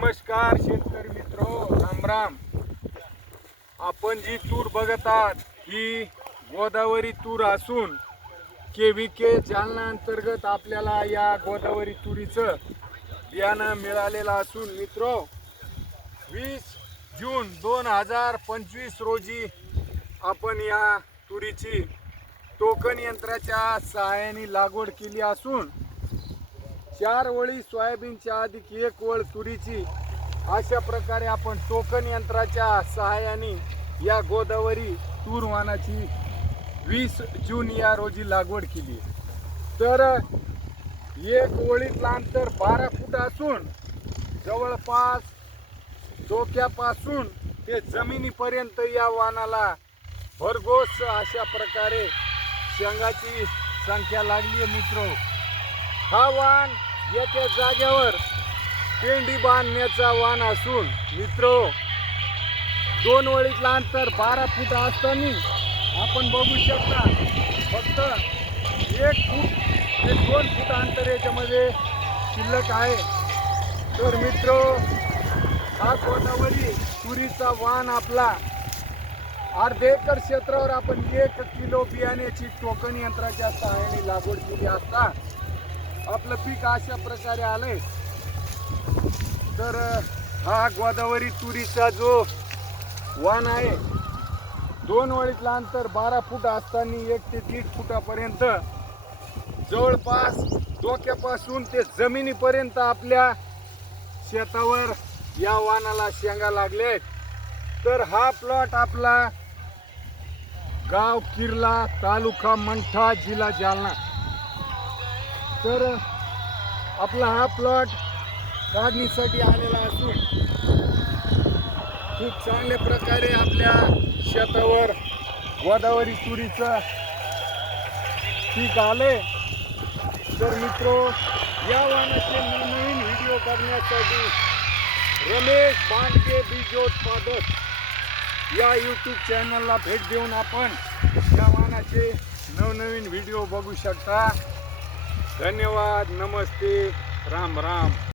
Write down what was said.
नमस्कार शेतकरी मित्रो, राम राम. आपण जी तूर बघत आहात ही गोदावरी तूर असून KVK जालना अंतर्गत आपल्याला या गोदावरी तुरीचं बियाणं मिळालेलं असून मित्रो 20 जून 2025 रोजी आपण या तुरीची टोकन यंत्राच्या सहाय्याने लागवड केली असून 4 ओळी सोयाबीनच्या अधिक 1 ओळ तुरीची अशा प्रकारे आपण टोकन यंत्राच्या सहाय्याने या गोदावरी तूर वाणाची 20 जून या रोजी लागवड केली. तर एक ओळीतलं अंतर 12 फूट असून जवळपास डोक्यापासून ते जमिनीपर्यंत या वाणाला भरघोस अशा प्रकारे शेंगाची संख्या लागली आहे मित्रो. हा वाण एका जागेवर पेंडी बांधण्याचा वाण असून मित्रो 2 ओळीतलं अंतर 12 फूट असताना आपण बघू शकता फक्त 1 फूट ते 2 फूट अंतर याच्यामध्ये शिल्लक आहे. तर मित्रो हा गोदावरी तुरीचा वाण आपला अर्धे एकर क्षेत्रावर आपण 1 किलो बियाण्याची टोकन यंत्राच्या सहाय्याने लागवड केली असता आपलं पीक अशा प्रकारे आलंय. तर हा गोदावरी तुरीचा जो वाण आहे 2 ओळीतलं अंतर 12 फूट असताना 1 ते 1.5 फुटापर्यंत जवळपास डोक्यापासून ते जमिनीपर्यंत आपल्या शेतावर या वाणाला शेंगा लागले आहेत. तर हा प्लॉट आपला गाव किर्ला, तालुका मंठा, जिल्हा जालना. तर आपला हा प्लॉट काढणीसाठी आलेला असून खूप चांगल्या प्रकारे आपल्या शेतावर गोदावरी तुरीचं पीक आले. तर मित्रो या वाणाचे नवीन व्हिडिओ बघण्यासाठी रमेश बांडके बीजोत्पादक या यूट्यूब चॅनलला भेट देऊन आपण या वाणाचे नवनवीन व्हिडिओ बघू शकता. धन्यवाद. नमस्ते. राम राम.